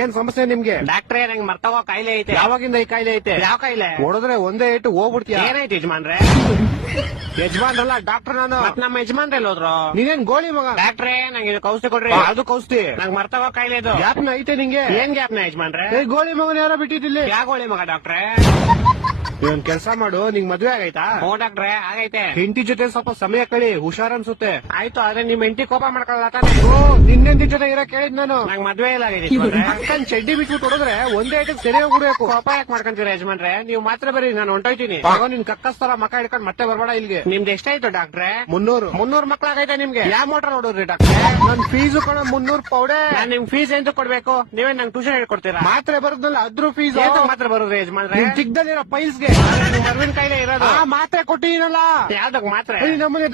ಏನ್ ಸಮಸ್ಯೆ ನಿಮ್ಗೆ? ಡಾಕ್ಟ್ರೇ ನಂಗೆ ಮರ್ತೋಗೋ ಕಾಯಿಲೆ ಐತೆ. ಯಾವಾಗಿಂದ ಈ ಕಾಯಿಲೆ ಐತೆ? ಯಾವ ಕಾಯಿಲೆ? ಹೊಡೆದ್ರೆ ಒಂದೇ ಇಟ್ಟು ಹೋಗ್ಬಿಡ್ತೀಯ? ಏನೈತೆ ಯಜಮಾನ್ರೆ? ಯಜಮಾನ್ರಲ್ಲ ಡಾಕ್ಟರ್ ನಾನು. ನಮ್ಮ ನಮ್ಮ ಯಜಮಾನ್ರೆ ಹೋದ್ರು ನೀನೇನ್ ಗೋಳಿ ಮಗ? ಡಾಕ್ಟ್ರೇ ನಂಗೆ ಇದು ಕೌಸ್ತಿ ಕೊಡ್ರಿ. ಅದು ಕೌಸ್ತಿ? ನಂಗೆ ಮರ್ತೋಗೋ ಕಾಯಿಲೆ ಇದು. ಯಾಪ್ನ ಐತೆ ನಿಂಗೆ? ಏನ್ ಗ್ಯಾಪ್ನ ಯಜಮಾನ್ರೆ? ಏ ಗೋಳಿ ಮಗನ ಯಾರೋ ಬಿಟ್ಟಿದ್ದಿಲ್ಲಿ? ಯಾಗೋಳಿ ಮಗ ಡಾಕ್ಟ್ರೇ ನೀನ್ ಕೆಲ್ಸ ಮಾಡು ನಿಂಗ್ ಮದ್ವೆ ಆಗೈತಾ? ಹ್ಞೂ ಡಾಕ್ಟ್ರೆ ಆಗೈತೆ. ಹೆಂಡತಿ ಜೊತೆ ಸ್ವಲ್ಪ ಸಮಯ ಕಳಿ ಹುಷಾರ್ ಅನ್ಸುತ್ತೆ. ಆಯ್ತು ಆದ್ರೆ ನಿಮ್ ಹೆಂಡತಿ ಕೋಪ ಮಾಡ್ಕೊಳ್ಳ ತಾನೆ? ಓ ನಿನ್ನೆಂದಿ ಜೊತೆ ಇರೋ ಕೇಳಿದ್ ನಾನು. ನಂಗ್ ಮದ್ವೆ ಇಲ್ಲ ಯಜಮಾನ್ರೆ. ಅಕ್ಕನ್ ಚಡ್ಡಿ ಬಿಟ್ಟು ಹೊಡೆದ್ರೆ ಒಂದೇ ಐಟಕ್ ಸರಿ ಹೋಗ್ಬಿಡ್ಬೇಕು. ಕೋಪ ಯಾಕೆ ಮಾಡ್ಕೊಂತೀರ ಯಜಮಾನ್ರೆ? ನೀವು ಮಾತ್ರ ಬರೀ ನಾನು ಹೊಂಟೋಯ್ತೀನಿ. ನಿನ್ ಕಕ್ಕಸ್ತರ ಮಕ್ಕ ಹಿಡ್ಕೊಂಡ್ ಮತ್ತೆ ಬರ್ಬೇಡ ಇಲ್ಲಿಗೆ. ನಿಮ್ದು ಎಷ್ಟಾಯ್ತು ಡಾಕ್ಟ್ರೆ? ಮುನ್ನೂರು. ಮುನ್ನೂರು ಮಕ್ಳಾಗೈತೆ ನಿಮ್ಗೆ. ಯಾವ ಮೋಟರ್ ನೋಡೋದ್ರಿ ಡಾಕ್ಟ್ರೆ? ನನ್ ಫೀಸು ಕಣ ಮುನ್ನೂರು ಪೌಡೆ. ನಾನ್ ನಿಮ್ ಫೀಸ್ ಎಂತ ಕೊಡ್ಬೇಕು? ನೀವೇ ನಂಗೆ ಟ್ಯೂಷನ್ ಹೇಳ್ಕೊಡ್ತೀರಾ? ಮಾತ್ರ ಬರೋದ್ನಲ್ಲ ಅದ್ರ ಫೀಸ್. ಮಾತ್ರ ಬರೋದ್ರೆ ಯಜಮಾನ್ರೆ? ನಿನ್ ಚಿಕ್ಕದಲ್ಲಿರೋ ಪೈಲ್ಸ್ಗೆ ಮರ್ವಿನ ಕಾಯಿಲೆ ಇರೋದು. ಆ ಮಾತ್ರೆ ಕೊಟ್ಟಿನಲ್ಲ ಯಾವ್ದಕ್ ಮಾತ್ರ? ನಮ್ಮನೆ